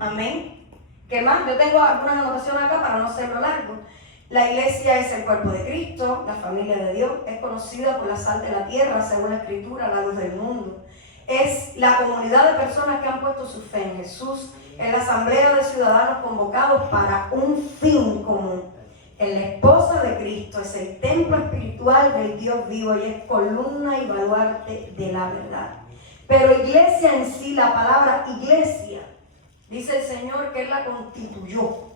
Amén. ¿Qué más? Yo tengo algunas anotaciones acá para no hacerlo largo. La iglesia es el cuerpo de Cristo, la familia de Dios, es conocida por la sal de la tierra, según la Escritura, la luz del mundo. Es la comunidad de personas que han puesto su fe en Jesús, es la asamblea de ciudadanos convocados para un fin común. Es la esposa de Cristo, es el templo espiritual del Dios vivo y es columna y baluarte de la verdad. Pero iglesia en sí, la palabra iglesia, dice el Señor que Él la constituyó.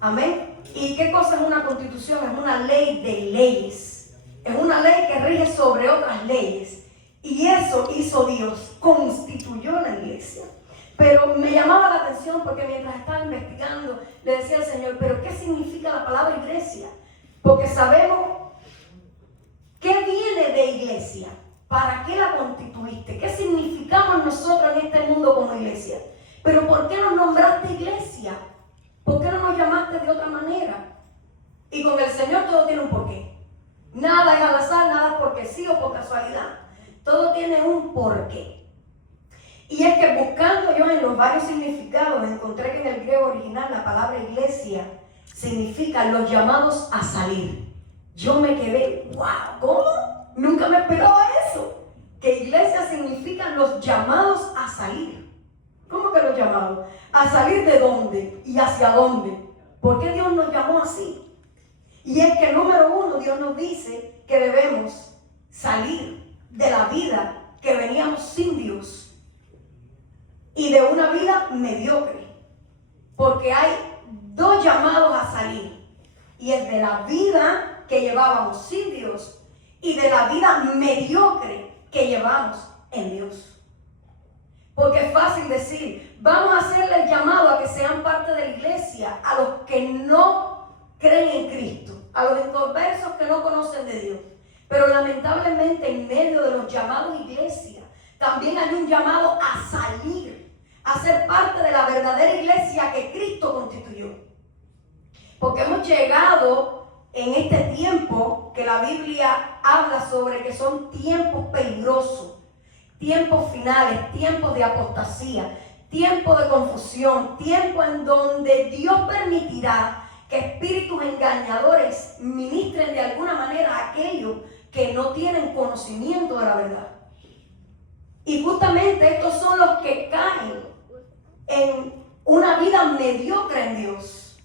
Amén. ¿Y qué cosa es una constitución? Es una ley de leyes. Es una ley que rige sobre otras leyes. Y eso hizo Dios, constituyó la iglesia. Pero me llamaba la atención porque mientras estaba investigando, le decía al Señor, ¿pero qué significa la palabra iglesia? Porque sabemos qué viene de iglesia. ¿Para qué la constituiste? ¿Qué significamos nosotros en este mundo como iglesia? Pero ¿por qué nos nombraste iglesia? ¿Por qué no nos llamaste de otra manera? Y con el Señor todo tiene un porqué. Nada es al azar, nada es porque sí o por casualidad. Todo tiene un porqué. Y es que buscando yo en los varios significados, encontré que en el griego original la palabra iglesia significa los llamados a salir. Yo me quedé, wow, ¿cómo? Nunca me esperaba eso. Que iglesia significa los llamados a salir. ¿Cómo que los llamados? ¿A salir de dónde? ¿Y hacia dónde? ¿Por qué Dios nos llamó así? Y es que número uno, Dios nos dice que debemos salir de la vida que veníamos sin Dios y de una vida mediocre. Porque hay dos llamados a salir. Y es de la vida que llevábamos sin Dios y de la vida mediocre que llevamos en Dios. Porque es fácil decir, vamos a hacerle el llamado a que sean parte de la iglesia, a los que no creen en Cristo, a los inconversos que no conocen de Dios. Pero lamentablemente en medio de los llamados iglesia, también hay un llamado a salir, a ser parte de la verdadera iglesia que Cristo constituyó. Porque hemos llegado en este tiempo que la Biblia habla sobre que son tiempos peligrosos. Tiempos finales, tiempos de apostasía, tiempos de confusión, tiempo en donde Dios permitirá que espíritus engañadores ministren de alguna manera a aquellos que no tienen conocimiento de la verdad. Y justamente estos son los que caen en una vida mediocre en Dios.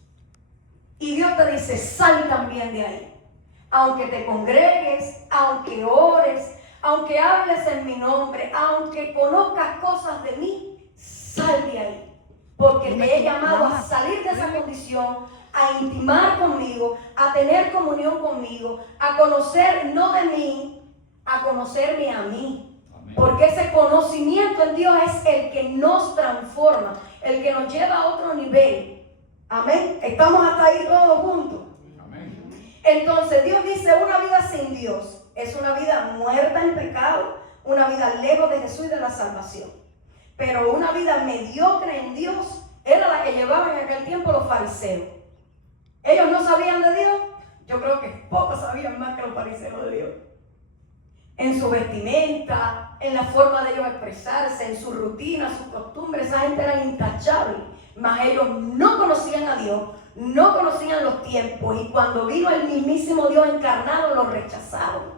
Y Dios te dice, sal también de ahí. Aunque te congregues, aunque ores, aunque hables en mi nombre, aunque conozcas cosas de mí, sal de ahí. Porque te he llamado a salir de esa condición, a intimar conmigo, a tener comunión conmigo, a conocer no de mí, a conocerme a mí. Amén. Porque ese conocimiento en Dios es el que nos transforma, el que nos lleva a otro nivel. Amén. Estamos hasta ahí todos juntos. Amén. Entonces Dios dice, una vida sin Dios es una vida muerta en pecado, una vida lejos de Jesús y de la salvación. Pero una vida mediocre en Dios era la que llevaban en aquel tiempo los fariseos. Ellos no sabían de Dios. Yo creo que pocos sabían más que los fariseos de Dios. En su vestimenta, en la forma de ellos expresarse, en su rutina, sus costumbres, esa gente era intachable. Mas ellos no conocían a Dios, no conocían los tiempos. Y cuando vino el mismísimo Dios encarnado, lo rechazaron.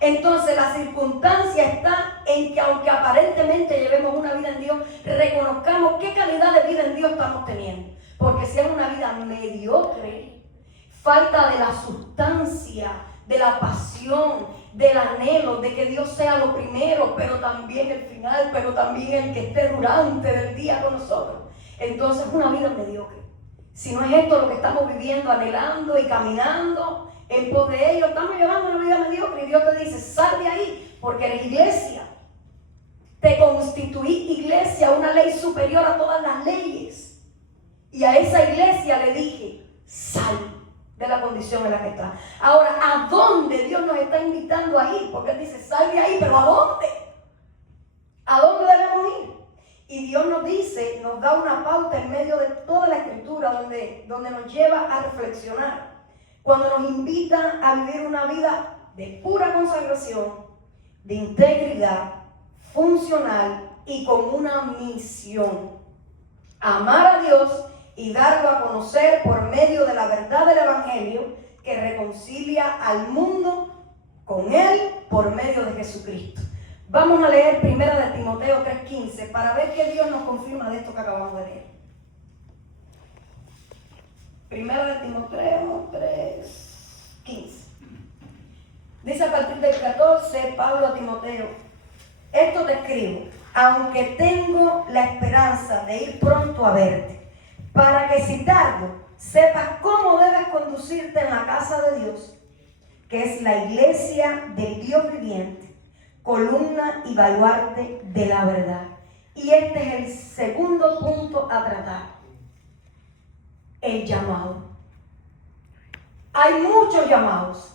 Entonces la circunstancia está en que aunque aparentemente llevemos una vida en Dios, reconozcamos qué calidad de vida en Dios estamos teniendo. Porque si es una vida mediocre, falta de la sustancia, de la pasión, del anhelo, de que Dios sea lo primero, pero también el final, pero también el que esté durante del día con nosotros. Entonces es una vida mediocre. Si no es esto lo que estamos viviendo, anhelando y caminando en pos de ello, estamos llevando una vida mediocre y Dios te dice, sal de ahí porque eres iglesia. Te constituí iglesia, una ley superior a todas las leyes. Y a esa iglesia le dije, sal de la condición en la que está. Ahora, ¿a dónde Dios nos está invitando a ir? Porque Él dice, sal de ahí, pero ¿a dónde? ¿A dónde debemos ir? Y Dios nos dice, nos da una pauta en medio de toda la Escritura donde nos lleva a reflexionar. Cuando nos invita a vivir una vida de pura consagración, de integridad, funcional y con una misión: amar a Dios y darlo a conocer por medio de la verdad del Evangelio que reconcilia al mundo con Él por medio de Jesucristo. Vamos a leer 1 de Timoteo 3:15 para ver que Dios nos confirma de esto que acabamos de leer. 1 de Timoteo 3:15. Dice a partir del 14, Pablo a Timoteo: esto te escribo, aunque tengo la esperanza de ir pronto a verte, para que si tardo, sepas cómo debes conducirte en la casa de Dios, que es la iglesia del Dios viviente, columna y baluarte de la verdad. Y este es el segundo punto a tratar: el llamado. Hay muchos llamados,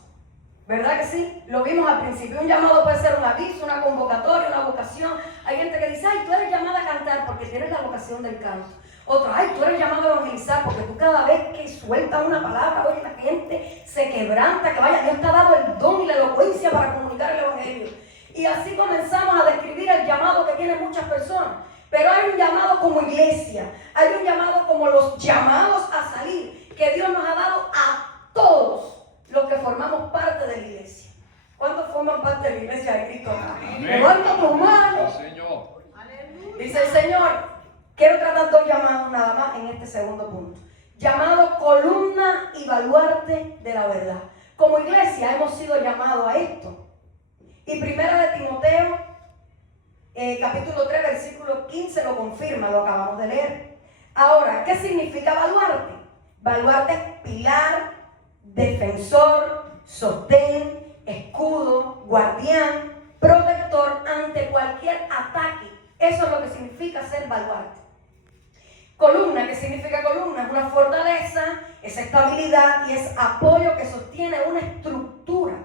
¿verdad que sí? Lo vimos al principio. Un llamado puede ser un aviso, una convocatoria, una vocación. Hay gente que dice: ay, tú eres llamada a cantar porque tienes la vocación del canto. Otro: ay, tú eres llamado a evangelizar porque tú cada vez que sueltas una palabra, oye, la gente se quebranta, que vaya, Dios te ha dado el don y la elocuencia para comunicar el evangelio. Y así comenzamos a describir el llamado que tienen muchas personas. Pero hay un llamado como iglesia, hay un llamado como los llamados a salir, que Dios nos ha dado a todos los que formamos parte de la iglesia. ¿Cuántos forman parte de la iglesia de Cristo acá? Levanta tu mano. Dice el Señor: quiero tratar dos llamados nada más en este segundo punto. Llamado columna y baluarte de la verdad. Como iglesia hemos sido llamados a esto. Y 1 de Timoteo, capítulo 3, versículo 15 lo confirma, lo acabamos de leer. Ahora, ¿qué significa baluarte? Baluarte es pilar, defensor, sostén, escudo, guardián, protector ante cualquier ataque. Eso es lo que significa ser baluarte. Columna, ¿qué significa columna? Es una fortaleza, es estabilidad y es apoyo que sostiene una estructura.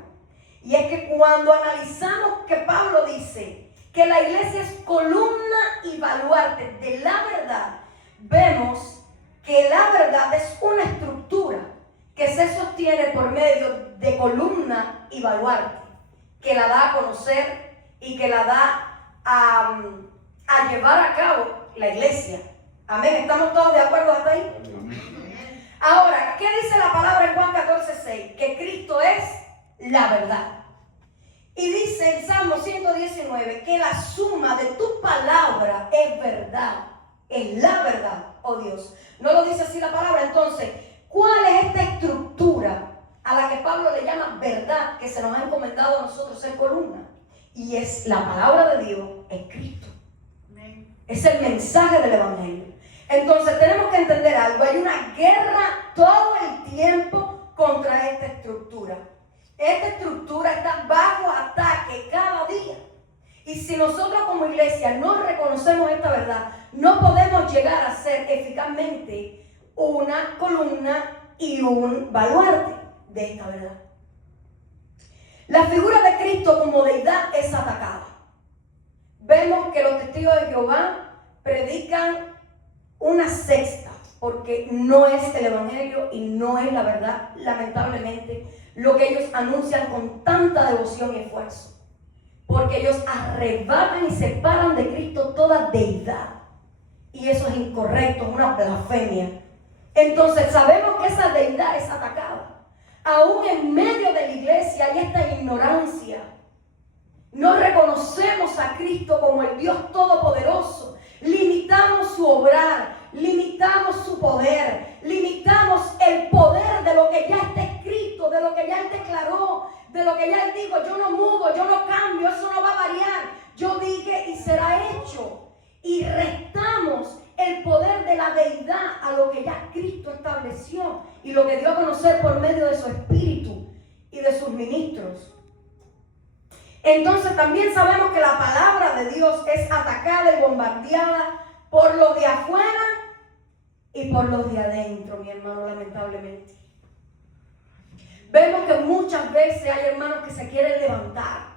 Y es que cuando analizamos que Pablo dice que la iglesia es columna y baluarte de la verdad, vemos que la verdad es una estructura que se sostiene por medio de columna y baluarte, que la da a conocer y que la da a llevar a cabo la iglesia. Amén, ¿estamos todos de acuerdo hasta ahí? Ahora, ¿qué dice la palabra en Juan 14:6? Que Cristo es la verdad. Y dice el Salmo 119 que la suma de tu palabra es verdad, es la verdad, oh Dios. ¿No lo dice así la palabra? Entonces, ¿cuál es esta estructura a la que Pablo le llama verdad, que se nos ha encomendado a nosotros ser columna? Y es la palabra de Dios en Cristo. Es el mensaje del Evangelio. Entonces tenemos que entender algo: hay una guerra todo el tiempo contra esta estructura. Esta estructura está bajo ataque cada día. Y si nosotros como iglesia no reconocemos esta verdad, no podemos llegar a ser eficazmente una columna y un baluarte de esta verdad. La figura de Cristo como deidad es atacada. Vemos que los testigos de Jehová predican una sexta, porque no es el evangelio y no es la verdad, lamentablemente, lo que ellos anuncian con tanta devoción y esfuerzo. Porque ellos arrebatan y separan de Cristo toda deidad. Y eso es incorrecto, es una blasfemia. Entonces sabemos que esa deidad es atacada. Aún en medio de la iglesia hay esta ignorancia. No reconocemos a Cristo como el Dios Todopoderoso. Limitamos su obrar, limitamos su poder, limitamos el poder de lo que ya está escrito, de lo que ya Él declaró, de lo que ya Él dijo: yo no mudo, yo no cambio, eso no va a variar. Yo dije y será hecho. Y restamos el poder de la deidad a lo que ya Cristo estableció y lo que dio a conocer por medio de su Espíritu y de sus ministros. Entonces también sabemos que la palabra de Dios es atacada y bombardeada por los de afuera y por los de adentro, mi hermano, lamentablemente. Vemos que muchas veces hay hermanos que se quieren levantar,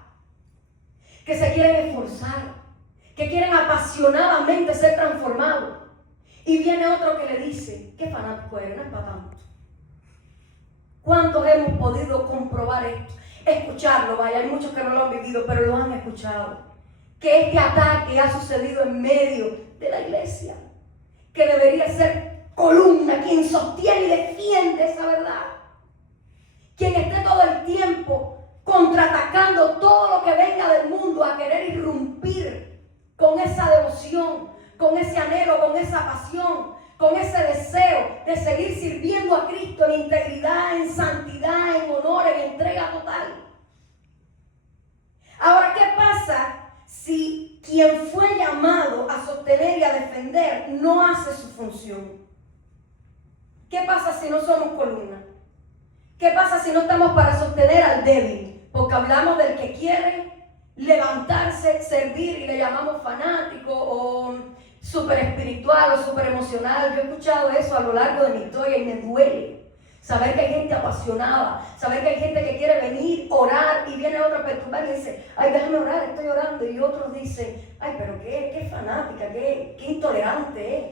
que se quieren esforzar, que quieren apasionadamente ser transformados. Y viene otro que le dice: qué fanático eres, no es para tanto. ¿Cuántos hemos podido comprobar esto? Escucharlo, vaya, hay muchos que no lo han vivido, pero lo han escuchado. que este ataque ha sucedido en medio de la iglesia, que debería ser columna, quien sostiene y defiende esa verdad, quien esté todo el tiempo contraatacando todo lo que venga del mundo a querer irrumpir con esa devoción, con ese anhelo, con esa pasión, con ese deseo de seguir sirviendo a Cristo en integridad, en santidad, en honor, en entrega total. Ahora, ¿qué pasa si quien fue llamado a sostener y a defender no hace su función? ¿Qué pasa si no somos columna? ¿Qué pasa si no estamos para sostener al débil? Porque hablamos del que quiere levantarse, servir y le llamamos fanático o súper espiritual o súper emocional. Yo he escuchado eso a lo largo de mi historia y me duele. Saber que hay gente apasionada, saber que hay gente que quiere venir, orar y viene otra a perturbar y dice, ay, déjame orar, estoy orando. Y otros dicen, ay, pero qué fanática, qué intolerante es.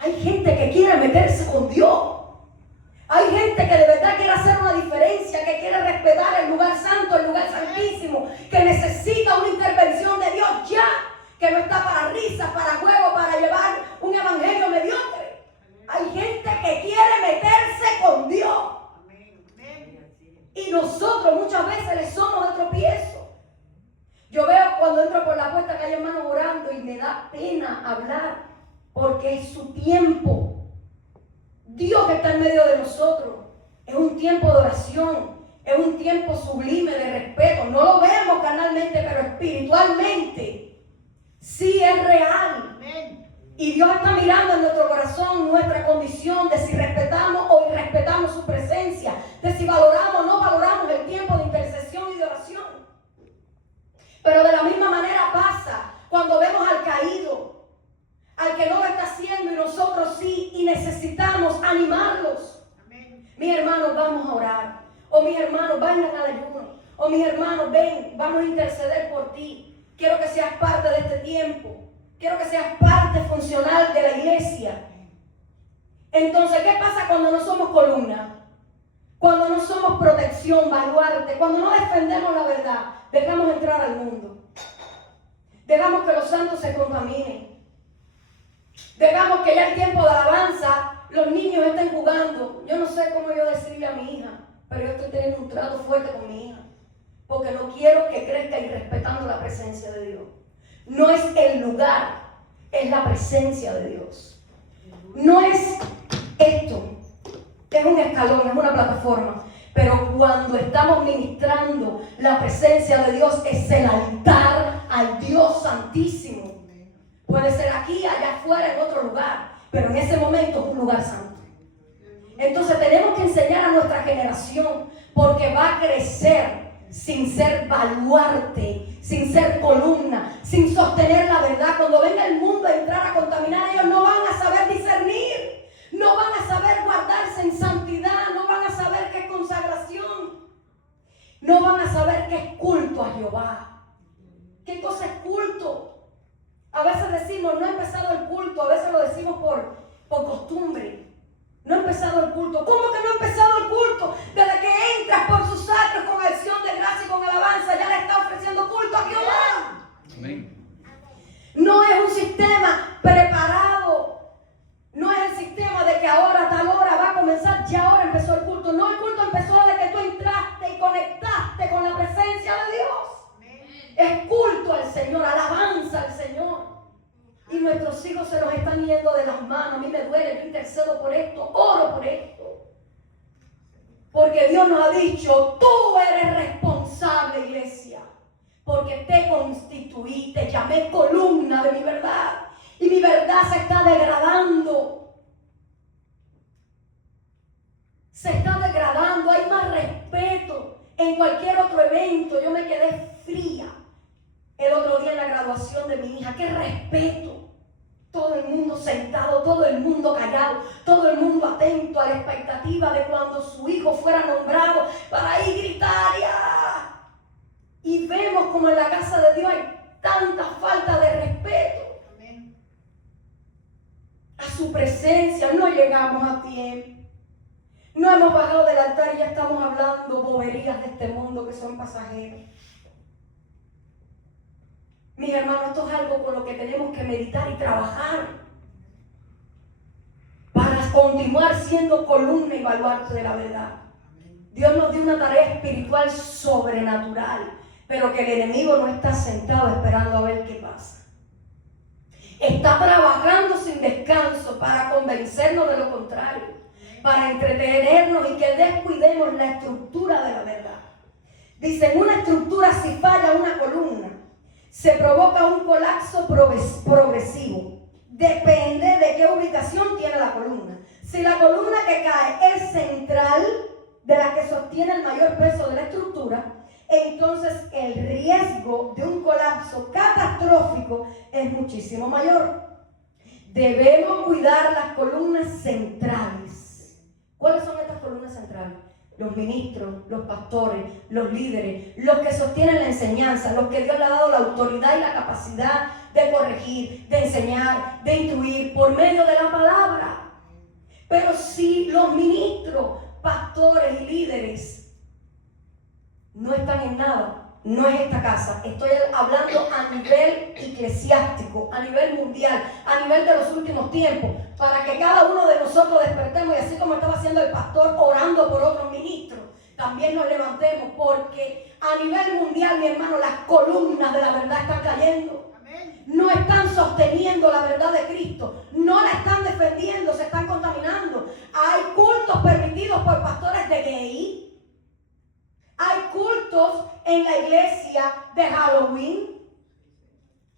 Hay gente que quiere meterse con Dios. Hay gente que de verdad quiere hacer una diferencia, que quiere respetar el lugar santo, el lugar santísimo, que necesita una intervención de Dios ya, que no está para risas, para juego, para llevar un evangelio mediocre. Hay gente que quiere meterse con Dios. Y nosotros muchas veces le somos de tropiezo. Yo veo cuando entro por la puerta que hay hermanos orando y me da pena hablar, porque es su tiempo. Dios que está en medio de nosotros. Es un tiempo de oración. Es un tiempo sublime de respeto. No lo vemos carnalmente, pero espiritualmente sí es real. Y Dios está mirando en nuestro corazón nuestra condición de si respetamos o irrespetamos su presencia, de si valoramos o no valoramos el tiempo de intercesión y de oración. Pero de la misma manera pasa cuando vemos al caído, al que no lo está haciendo y nosotros sí, y necesitamos animarlos. Mis hermanos, vamos a orar. O mis hermanos, vayan al ayuno. O mis hermanos, ven, vamos a interceder por ti. Quiero que seas parte de este tiempo. Quiero que seas parte funcional de la iglesia. Entonces, ¿qué pasa cuando no somos columna? Cuando no somos protección, baluarte, cuando no defendemos la verdad, dejamos entrar al mundo. Dejamos que los santos se contaminen. Dejamos que ya el tiempo de alabanza, los niños estén jugando. Yo no sé cómo yo decirle a mi hija, pero yo estoy teniendo un trato fuerte con mi hija. Porque no quiero que crezca irrespetando la presencia de Dios. No es el lugar, es la presencia de Dios. No es esto, es un escalón, es una plataforma. Pero cuando estamos ministrando la presencia de Dios, es el altar al Dios Santísimo. Puede ser aquí, allá afuera, en otro lugar, pero en ese momento es un lugar santo. Entonces tenemos que enseñar a nuestra generación, porque va a crecer sin ser baluarte, sin ser columna, sin sostener la verdad. Cuando venga el mundo a entrar a contaminar, ellos no van a saber discernir, no van a saber guardarse en santidad, no van a saber qué es consagración, no van a saber qué es culto a Jehová. ¿Qué cosa es culto? A veces decimos, no ha empezado el culto, a veces lo decimos por costumbre. No ha empezado el culto. ¿Cómo que no ha empezado el culto? Desde que entras por sus atrios con acción de gracia y con alabanza, ya le está ofreciendo culto a Jehová. Amén. No es un sistema preparado. No es el sistema de que ahora a tal hora va a comenzar, ya ahora empezó el culto. No, el culto empezó desde que tú entraste y conectaste con la presencia de Dios. Amén. Es culto al Señor, alabanza al Señor. Y nuestros hijos se nos están yendo de las manos. A mí me duele, yo intercedo por esto, oro por esto. Porque Dios nos ha dicho, tú eres responsable, iglesia. Porque te constituí, te llamé columna de mi verdad. Y mi verdad se está degradando. Se está degradando, hay más respeto. En cualquier otro evento, yo me quedé fría. El otro día en la graduación de mi hija, qué respeto. Todo el mundo sentado, todo el mundo callado, todo el mundo atento a la expectativa de cuando su hijo fuera nombrado para ir gritar. Y vemos como en la casa de Dios hay tanta falta de respeto. Amén. A su presencia no llegamos a tiempo. No hemos bajado del altar y ya estamos hablando boberías de este mundo que son pasajeros. Mis hermanos, esto es algo con lo que tenemos que meditar y trabajar para continuar siendo columna y baluarte de la verdad. Dios nos dio una tarea espiritual sobrenatural, pero que el enemigo no está sentado esperando a ver qué pasa. Está trabajando sin descanso para convencernos de lo contrario, para entretenernos y que descuidemos la estructura de la verdad. Dicen, una estructura, si falla una columna, se provoca un colapso progresivo. Depende de qué ubicación tiene la columna. Si la columna que cae es central, de la que sostiene el mayor peso de la estructura, entonces el riesgo de un colapso catastrófico es muchísimo mayor. Debemos cuidar las columnas centrales. ¿Cuáles son estas columnas centrales? Los ministros, los pastores, los líderes, los que sostienen la enseñanza, los que Dios le ha dado la autoridad y la capacidad de corregir, de enseñar, de instruir por medio de la palabra. Pero si los ministros, pastores y líderes no están en nada, no es esta casa. Estoy hablando a nivel eclesiástico, a nivel mundial, a nivel de los últimos tiempos, para que cada uno de nosotros despertemos y así como estaba haciendo el pastor orando por otros ministros, también nos levantemos, porque a nivel mundial, mi hermano, las columnas de la verdad están cayendo. No están sosteniendo la verdad de Cristo, no la están defendiendo, se están contaminando. Hay cultos permitidos por pastores de gay. Hay cultos en la iglesia de Halloween.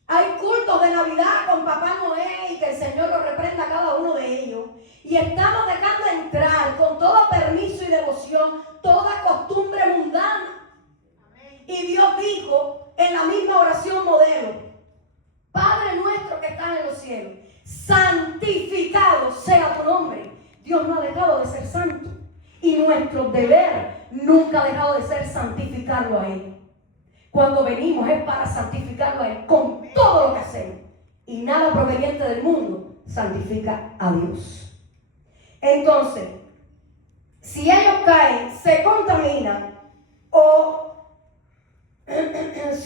Hay cultos de Navidad con Papá Noé y que el Señor lo reprenda a cada uno de ellos. Y estamos dejando entrar con todo permiso y devoción toda costumbre mundana. Y Dios dijo en la misma oración modelo: Padre nuestro que estás en los cielos, santificado sea tu nombre. Dios no ha dejado de ser santo. Y nuestro deber nunca ha dejado de ser santificarlo a Él. Cuando venimos es para santificarlo a Él con todo lo que hacemos. Y nada proveniente del mundo santifica a Dios. Entonces, si ellos caen, se contaminan o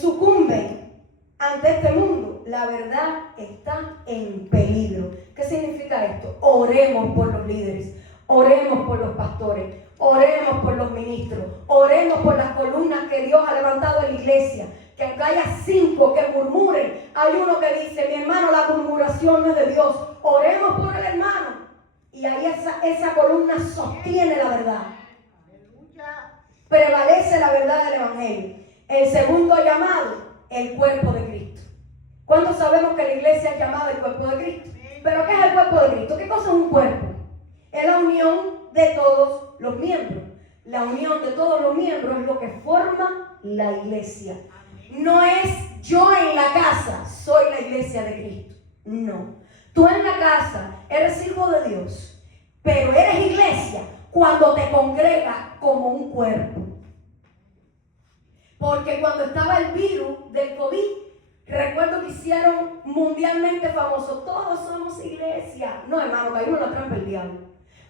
sucumben ante este mundo, la verdad está en peligro. ¿Qué significa esto? Oremos por los líderes, oremos por los pastores, oremos por los ministros, oremos por las columnas que Dios ha levantado en la iglesia. Que aunque haya 5 que murmuren, hay uno que dice: mi hermano, la murmuración no es de Dios. Oremos por el hermano. Y ahí esa columna sostiene la verdad. Prevalece la verdad del evangelio. El segundo llamado, el cuerpo de Cristo. ¿Cuántos sabemos que la iglesia es llamada el cuerpo de Cristo? ¿Pero qué es el cuerpo de Cristo? ¿Qué cosa es un cuerpo? Es la unión de todos los miembros. La unión de todos los miembros es lo que forma la iglesia. No es yo en la casa soy la iglesia de Cristo. No. Tú en la casa eres hijo de Dios, pero eres iglesia cuando te congregas como un cuerpo. Porque cuando estaba el virus del COVID, recuerdo que hicieron mundialmente famoso: todos somos iglesia. No, hermano, caímos en la trampa del diablo.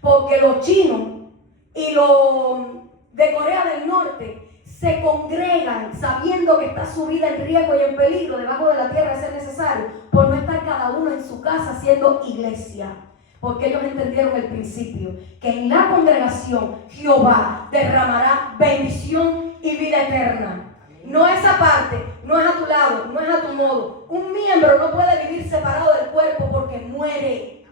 Porque los chinos y los de Corea del Norte se congregan sabiendo que está su vida en riesgo y en peligro debajo de la tierra de ser necesario, por no estar cada uno en su casa siendo iglesia. Porque ellos entendieron el principio, que en la congregación Jehová derramará bendición y vida eterna. No es aparte, no es a tu lado, no es a tu modo. Un miembro no puede vivir separado del cuerpo porque muere.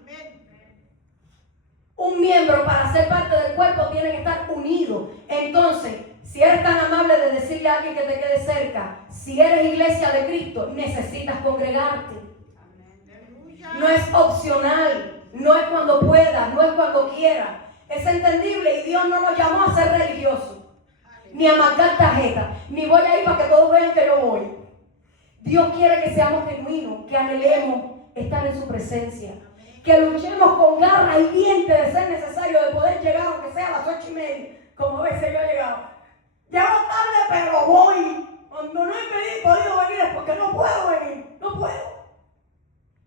Un miembro, para ser parte del cuerpo, tiene que estar unido. Entonces, si eres tan amable de decirle a alguien que te quede cerca, si eres iglesia de Cristo, necesitas congregarte. No es opcional, no es cuando puedas, no es cuando quieras. Es entendible y Dios no nos llamó a ser religiosos, ni a marcar tarjetas, ni voy a ir para que todos vean que yo voy. Dios quiere que seamos genuinos, que anhelemos estar en su presencia, que luchemos con garra y dientes de ser necesario, de poder llegar aunque sea a las 8:30, como a veces yo he llegado. Llego tarde, pero voy. Cuando no he podido venir es porque no puedo venir, no puedo.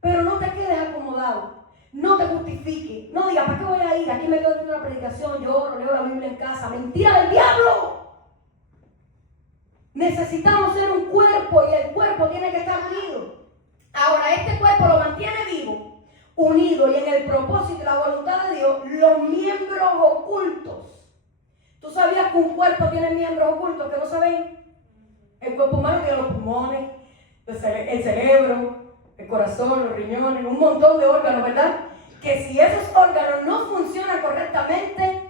Pero no te quedes acomodado, no te justifiques, no digas: ¿para qué voy a ir? Aquí me quedo viendo una predicación, yo oro, leo la Biblia en casa. Mentira del diablo. Necesitamos ser un cuerpo y el cuerpo tiene que estar unido. Ahora, este cuerpo lo mantiene vivo, unido y en el propósito y la voluntad de Dios, los miembros ocultos. ¿Tú sabías que un cuerpo tiene miembros ocultos que no se ven? El cuerpo humano tiene los pulmones, el cerebro, el corazón, los riñones, un montón de órganos, ¿verdad? Que si esos órganos no funcionan correctamente,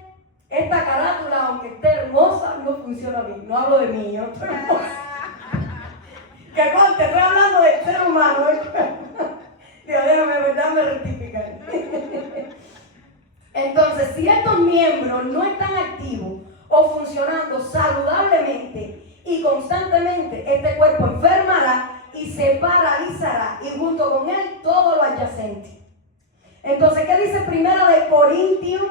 esta carátula, aunque esté hermosa, no funciona bien. No hablo de mí, yo estoy hermosa. Que conste, estoy hablando del ser humano. Dios, déjame, ¿verdad? Me rectificar. Entonces, si estos miembros no están activos o funcionando saludablemente y constantemente, este cuerpo enfermará y se paralizará, y junto con él todo lo adyacente. Entonces, ¿qué dice 1 Corintios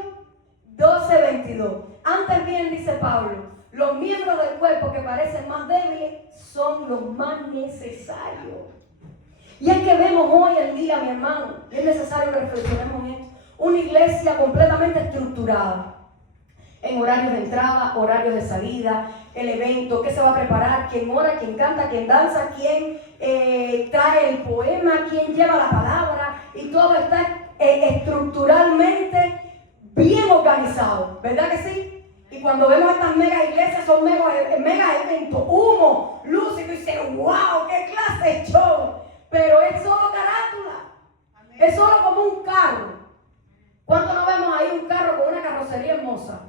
12:22? Antes bien, dice Pablo, los miembros del cuerpo que parecen más débiles son los más necesarios. Y es que vemos hoy en día, mi hermano, es necesario que reflexionemos en esto, una iglesia completamente estructurada, en horarios de entrada, horarios de salida, el evento, qué se va a preparar, quién ora, quién canta, quién danza, quién trae el poema, quién lleva la palabra, y todo está estructuralmente bien organizado, ¿verdad que sí? Y cuando vemos estas mega iglesias, son mega eventos, humo, luz, y tú dices, wow, qué clase de show. Pero es solo carátula, es solo como un carro. ¿Cuánto no vemos ahí un carro con una carrocería hermosa?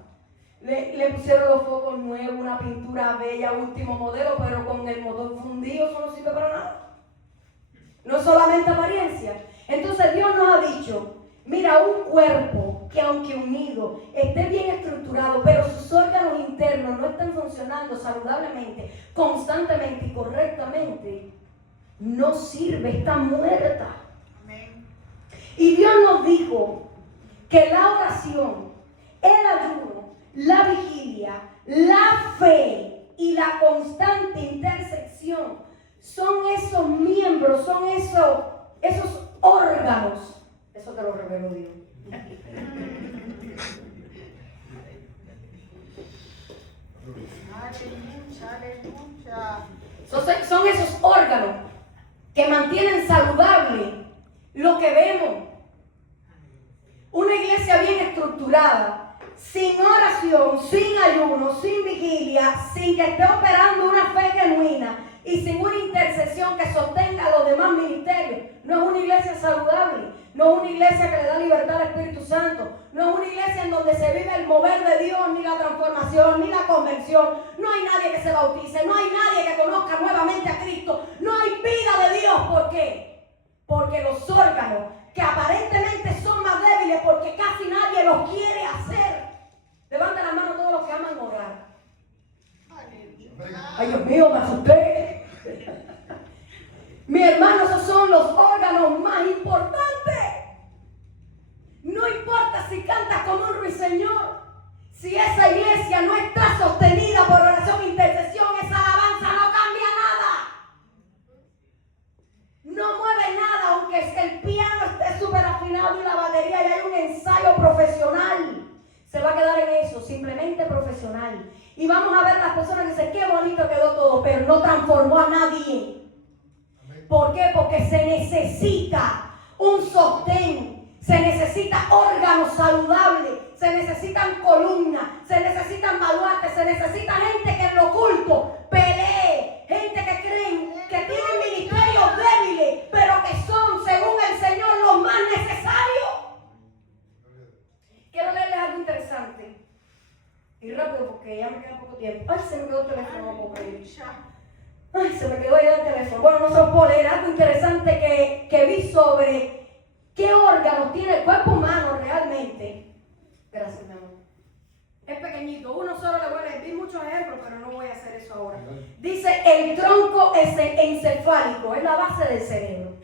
Le pusieron los focos nuevos, una pintura bella, último modelo, pero con el motor fundido, eso no sirve para nada. No es solamente apariencia. Entonces Dios nos ha dicho, mira, un cuerpo que aunque unido, esté bien estructurado, pero sus órganos internos no estén funcionando saludablemente, constantemente y correctamente, no sirve, está muerta. Amén. Y Dios nos dijo que la oración, el ayuno, la vigilia, la fe y la constante intersección son esos miembros, son esos órganos. Eso te lo reveló Dios. Son esos órganos que mantienen saludable lo que vemos. Una iglesia bien estructurada, sin oración, sin ayuno, sin vigilia, sin que esté operando una fe genuina y sin una intercesión que sostenga los demás ministerios, no es una iglesia saludable, no es una iglesia que le da libertad al Espíritu Santo, no es una iglesia en donde se vive el mover de Dios, ni la transformación, ni la conversión, no hay nadie que se bautice, no hay nadie que conozca nuevamente a Cristo, no hay vida de Dios. ¿Por qué? Porque los órganos que aparentemente son más débiles, porque casi nadie los quiere hacer. Levanten la mano todos los que aman orar. Ay, Dios mío, me asusté. Mi hermano, esos son los órganos más importantes. No importa si cantas como un ruiseñor, si esa iglesia no está sostenida por oración e intercesión, esa alabanza no cambia nada. No mueve nada, aunque el piano esté súper afinado y la batería y hay un ensayo profesional. Se va a quedar en eso, simplemente profesional. Y vamos a ver las personas que dicen, qué bonito quedó todo, pero no transformó a nadie. ¿Por qué? Porque se necesita un sostén, se necesita órganos saludables, se necesitan columnas, se necesitan baluartes, se necesita gente que en lo oculto pelee, gente que creen que tienen ministerios débiles, pero que son, según el Señor, los más necesarios. Quiero leerles algo interesante. Y rápido porque ya me queda poco tiempo. Ay, se me quedó el teléfono. Ay, se me quedó ya el teléfono. Bueno, no se lo puedo leer. Algo interesante que vi sobre qué órganos tiene el cuerpo humano realmente. Gracias, mi amor. Es pequeñito. Uno solo le voy a leer. Vi muchos ejemplos, pero no voy a hacer eso ahora. Dice el tronco encefálico. Es la base del cerebro.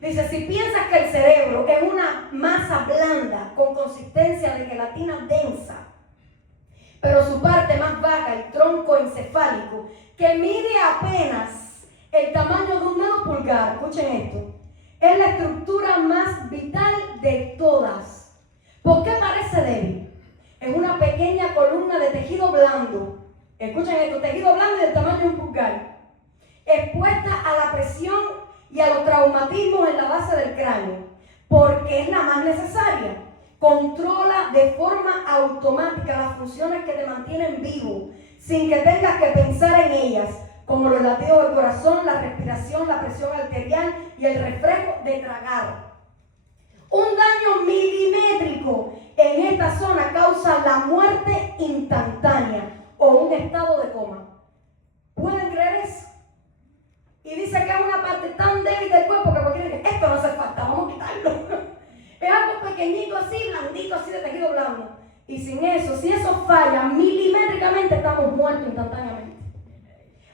Dice, si piensas que el cerebro es una masa blanda con consistencia de gelatina densa, pero su parte más baja, el tronco encefálico, que mide apenas el tamaño de un dedo pulgar, escuchen esto, es la estructura más vital de todas. ¿Por qué parece débil? Es una pequeña columna de tejido blando Escuchen esto, tejido blando y del tamaño de un pulgar, expuesta a la presión y a los traumatismos en la base del cráneo, porque es la más necesaria. Controla de forma automática las funciones que te mantienen vivo, sin que tengas que pensar en ellas, como los latidos del corazón, la respiración, la presión arterial y el reflejo de tragar. Un daño milimétrico en esta zona causa la muerte instantánea o un estado de coma. ¿Pueden creer eso? Y dice que es una parte tan débil del cuerpo que cualquiera dice, esto no hace falta, vamos a quitarlo. Es algo pequeñito así, blandito así de tejido blando. Y sin eso, si eso falla milimétricamente, estamos muertos instantáneamente.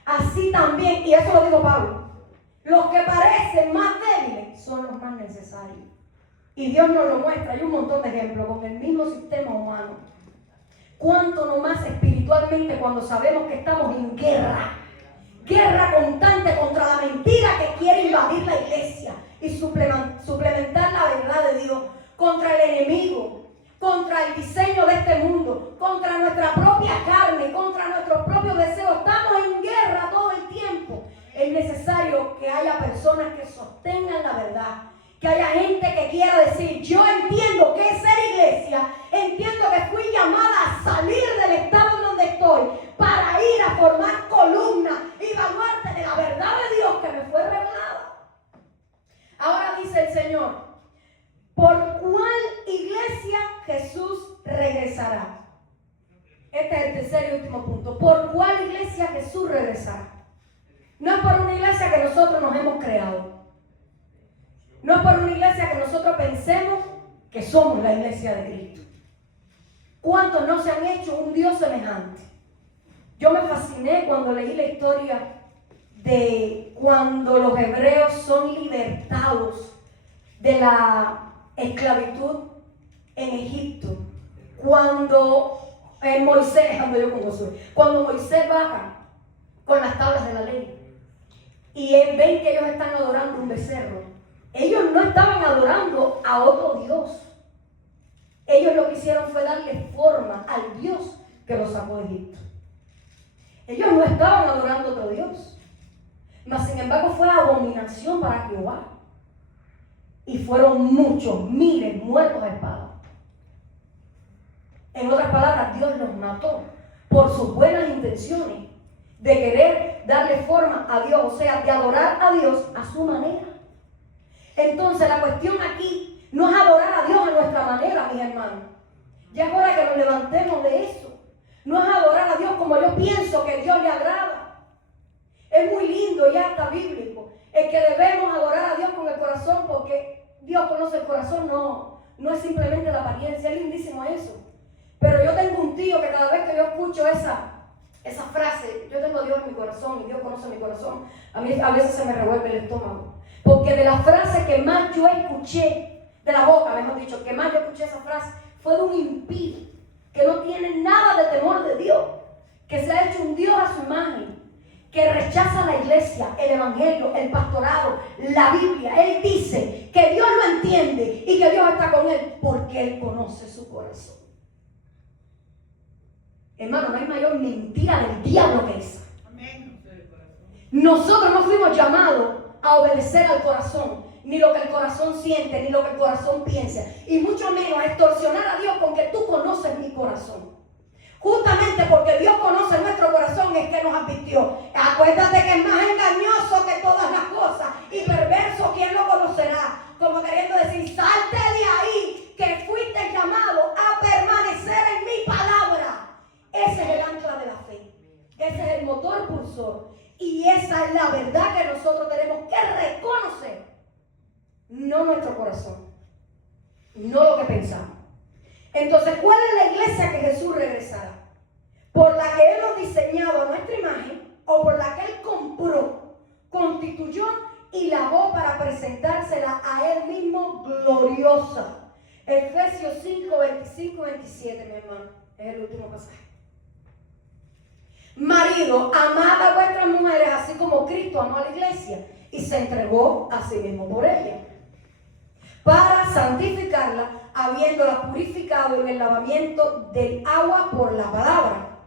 Así también, y eso lo dijo Pablo, los que parecen más débiles son los más necesarios. Y Dios nos lo muestra, hay un montón de ejemplos con el mismo sistema humano. Cuánto no más espiritualmente cuando sabemos que estamos en guerra. Guerra constante contra la mentira que quiere invadir la iglesia y suplementar la verdad de Dios, contra el enemigo, contra el diseño de este mundo, contra nuestra propia carne, contra nuestros propios deseos. Estamos en guerra todo el tiempo. Es necesario que haya personas que sostengan la verdad, que haya gente que quiera decir, yo entiendo que es ser iglesia, entiendo que fui llamada a salir del estado en donde estoy para ir a formar columna y baluarte de la verdad de Dios que me fue revelada. Ahora dice el Señor, ¿por cuál iglesia Jesús regresará? Este es el tercer y último punto. ¿Por cuál iglesia Jesús regresará? No es por una iglesia que nosotros nos hemos creado. No es por una iglesia que nosotros pensemos que somos la iglesia de Cristo. ¿Cuántos no se han hecho un Dios semejante? Yo me fasciné cuando leí la historia de cuando los hebreos son libertados de la esclavitud en Egipto. Cuando Moisés baja con las tablas de la ley y ven que ellos están adorando un becerro. Ellos no estaban adorando a otro Dios. Ellos lo que hicieron fue darle forma al Dios que los sacó de Egipto. Ellos no estaban adorando a otro Dios. Mas sin embargo fue abominación para Jehová. Y fueron muchos, miles muertos a espada. En otras palabras, Dios los mató por sus buenas intenciones de querer darle forma a Dios, o sea, de adorar a Dios a su manera. Entonces la cuestión aquí no es adorar a Dios a nuestra manera, mis hermanos. Ya es hora que nos levantemos de eso. No es adorar a Dios como yo pienso que Dios le agrada. Es muy lindo y hasta bíblico el que debemos adorar a Dios con el corazón, porque Dios conoce el corazón, no es simplemente la apariencia. Es lindísimo eso. Pero yo tengo un tío que cada vez que yo escucho esa frase, yo tengo a Dios en mi corazón y Dios conoce mi corazón, a mí a veces se me revuelve el estómago. Porque de la frase que más yo escuché, de la boca, mejor dicho, que más yo escuché esa frase, fue de un impío, que no tiene nada de temor de Dios, que se ha hecho un Dios a su imagen, que rechaza la iglesia, el evangelio, el pastorado, la Biblia. Él dice que Dios lo entiende y que Dios está con él porque él conoce su corazón. Hermano, no hay mayor mentira del diablo que esa. Nosotros no fuimos llamados a obedecer al corazón, ni lo que el corazón siente, ni lo que el corazón piensa, y mucho menos a extorsionar a Dios con que tú conoces mi corazón. Justamente porque Dios conoce nuestro corazón es que nos advirtió. Acuérdate que es más engañoso que todas las cosas y perverso, ¿quién lo conocerá? Como queriendo decir, salte de ahí, que fuiste llamado a permanecer en mi palabra. Ese es el ancla de la fe. Ese es el motor pulsor. Y esa es la verdad que nosotros tenemos que reconocer. No nuestro corazón, no lo que pensamos. Entonces, ¿cuál es la iglesia que Jesús regresará? ¿Por la que Él nos diseñado a nuestra imagen o por la que Él compró, constituyó y lavó para presentársela a Él mismo gloriosa? Efesios 5, 25 y 27, mi hermano, es el último pasaje. Marido, amad a vuestras mujeres así como Cristo amó a la iglesia y se entregó a sí mismo por ella, para santificarla, habiéndola purificado en el lavamiento del agua por la palabra,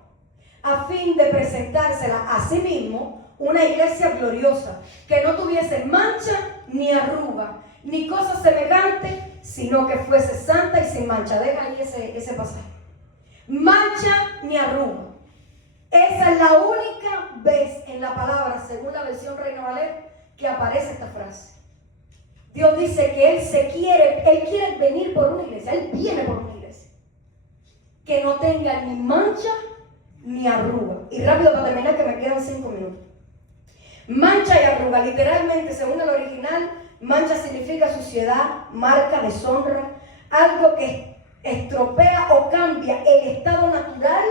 a fin de presentársela a sí mismo una iglesia gloriosa, que no tuviese mancha ni arruga, ni cosa semejante, sino que fuese santa y sin mancha. Deja ahí ese pasaje. Mancha ni arruga. Esa es la única vez en la palabra, según la versión Reina Valera, que aparece esta frase. Dios dice que Él quiere venir por una iglesia, Él viene por una iglesia que no tenga ni mancha ni arruga. Y rápido para terminar, que me quedan 5 minutos. Mancha y arruga, literalmente, según el original, mancha significa suciedad, marca, deshonra, algo que estropea o cambia el estado natural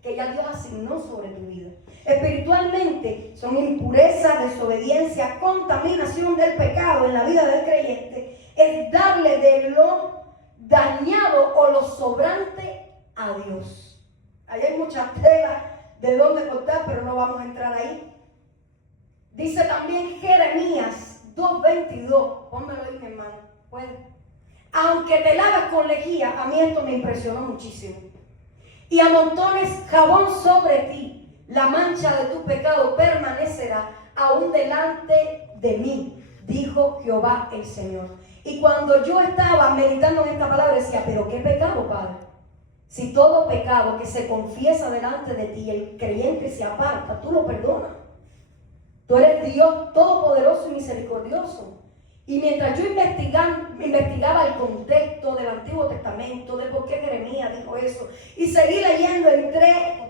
que ya Dios asignó sobre tu vida. Espiritualmente son impureza, desobediencia, contaminación del pecado en la vida del creyente. Es darle de lo dañado o lo sobrante a Dios. Ahí hay mucha tela de dónde cortar, pero no vamos a entrar ahí. Dice también Jeremías 2:22. Pónmelo ahí, mi hermano. ¿Puede? Aunque te laves con lejía, a mí esto me impresionó muchísimo, y amontones jabón sobre ti, la mancha de tu pecado permanecerá aún delante de mí, dijo Jehová el Señor. Y cuando yo estaba meditando en esta palabra, decía, pero ¿qué pecado, Padre? Si todo pecado que se confiesa delante de ti, el creyente se aparta, tú lo perdonas. Tú eres Dios todopoderoso y misericordioso. Y mientras yo investigaba el contexto del Antiguo Testamento, de por qué Jeremías dijo eso, y seguí leyendo, entré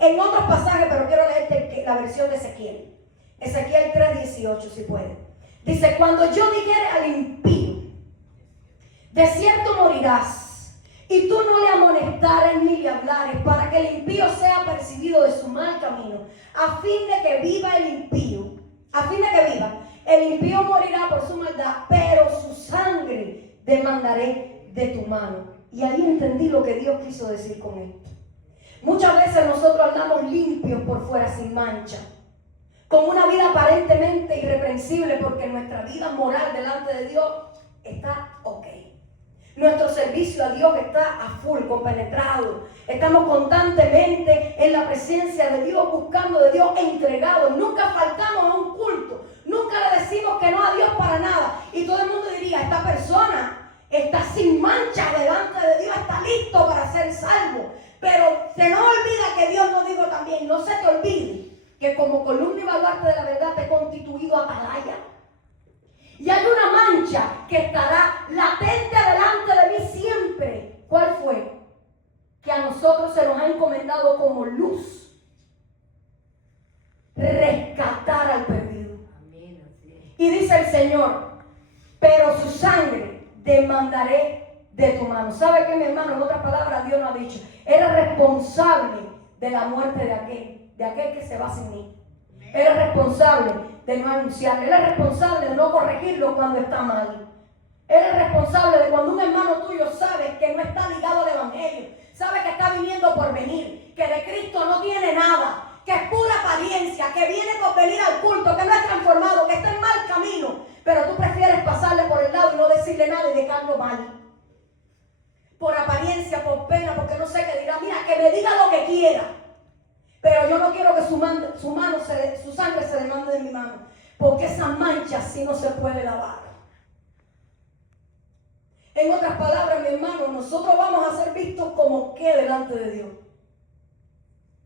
en otros pasajes, pero quiero leerte la versión de Ezequiel. Ezequiel 3:18, si puede. Dice, cuando yo dijere al impío, de cierto morirás, y tú no le amonestares ni le hablares, para que el impío sea percibido de su mal camino, a fin de que viva el impío, el impío morirá por su maldad, pero su sangre demandaré de tu mano. Y ahí entendí lo que Dios quiso decir con esto. Muchas veces nosotros andamos limpios por fuera, sin mancha, con una vida aparentemente irreprensible, porque nuestra vida moral delante de Dios está ok. Nuestro servicio a Dios está a full, compenetrado. Estamos constantemente en la presencia de Dios, buscando de Dios, entregados. Nunca faltamos a un culto. Nunca le decimos que no a Dios para nada. Y todo el mundo diría, esta persona está sin mancha delante de Dios, está listo para ser salvo. Pero se nos olvida que Dios nos dijo también, no se te olvide que como columna y baluarte de la verdad te he constituido atalaya. Y hay una mancha que estará latente delante de mí siempre. ¿Cuál fue? Que a nosotros se nos ha encomendado como luz rescatar al perdido. Y dice el Señor, pero su sangre demandaré de tu mano. ¿Sabe qué, mi hermano? En otras palabras, Dios nos ha dicho, eres responsable de la muerte de aquel que se va sin mí. Eres responsable de no anunciarle. Eres responsable de no corregirlo cuando está mal. Eres responsable de cuando un hermano tuyo sabe que no está ligado al evangelio, sabe que está viniendo por venir, que de Cristo no tiene nada, que es pura apariencia, que viene por venir al culto, que no es transformado, que está en mal camino, pero tú prefieres pasarle por el lado y no decirle nada y dejarlo mal. Por apariencia, por pena, porque no sé qué dirá. Mira, que me diga lo que quiera, pero yo no quiero que su sangre se demande de mi mano, porque esa mancha sí no se puede lavar. En otras palabras, mi hermano, nosotros vamos a ser vistos como que delante de Dios.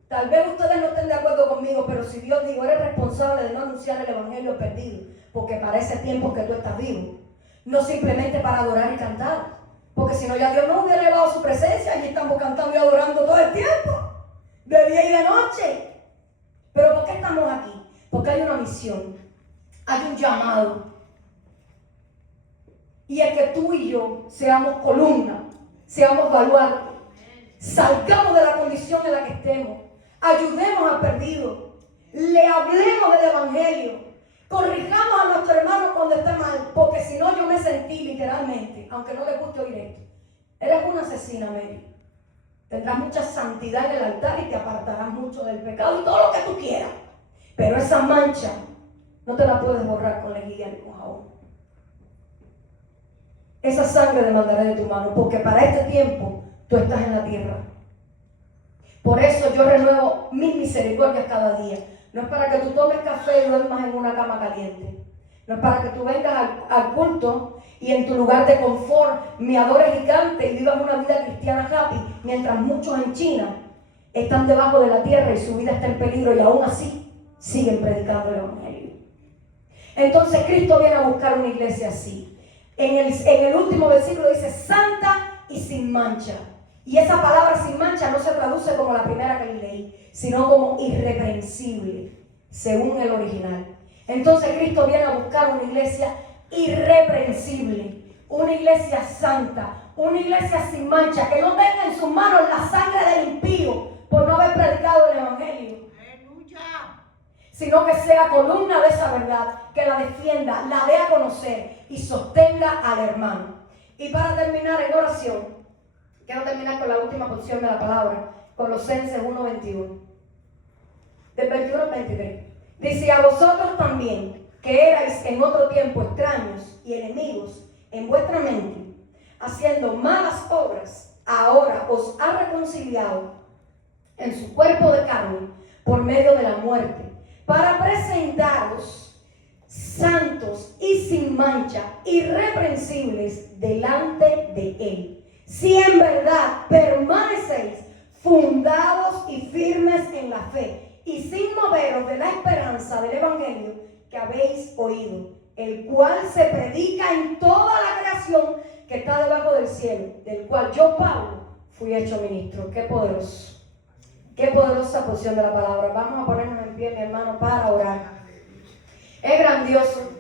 Tal vez ustedes no estén de acuerdo conmigo, pero si Dios dijo, eres responsable de no anunciar el evangelio perdido, porque para ese tiempo que tú estás vivo, no simplemente para adorar y cantar, porque si no ya Dios no hubiera elevado su presencia, y estamos cantando y adorando todo el tiempo, de día y de noche. Pero ¿por qué estamos aquí? Porque hay una misión, hay un llamado, y es que tú y yo seamos columna, seamos baluarte, salgamos de la condición en la que estemos, ayudemos al perdido, le hablemos del evangelio, corrijamos a nuestro hermano cuando está mal, porque si no yo me sentí literalmente, aunque no le guste oír esto, eres una asesina, Mary. Tendrás mucha santidad en el altar y te apartarás mucho del pecado y todo lo que tú quieras, pero esa mancha no te la puedes borrar con lejía ni con jabón. Esa sangre demandaré de tu mano, porque para este tiempo tú estás en la tierra. Por eso yo renuevo mis misericordias cada día. No es para que tú tomes café y duermas en una cama caliente. No es para que tú vengas al culto y en tu lugar de confort me adores y cantes y vivas una vida cristiana happy, mientras muchos en China están debajo de la tierra y su vida está en peligro y aún así siguen predicando el evangelio. Entonces Cristo viene a buscar una iglesia así. En el último versículo dice santa y sin mancha. Y esa palabra sin mancha no se traduce como la primera que leí, sino como irreprensible, según el original. Entonces Cristo viene a buscar una iglesia irreprensible, una iglesia santa, una iglesia sin mancha, que no tenga en sus manos la sangre del impío por no haber predicado el evangelio. ¡Aleluya! Sino que sea columna de esa verdad, que la defienda, la dé a conocer y sostenga al hermano. Y para terminar en oración, quiero terminar con la última porción de la palabra, Colosenses 1:21. Del 21 al 23. Dice: a vosotros también, que erais en otro tiempo extraños y enemigos en vuestra mente, haciendo malas obras, ahora os ha reconciliado en su cuerpo de carne por medio de la muerte, para presentaros santos y sin mancha, irreprensibles delante de Él. Si en verdad permanecéis fundados y firmes en la fe, y sin moveros de la esperanza del evangelio que habéis oído, el cual se predica en toda la creación que está debajo del cielo, del cual yo, Pablo, fui hecho ministro. Qué poderoso, qué poderosa porción de la palabra. Vamos a ponernos en pie, mi hermano, para orar. Es grandioso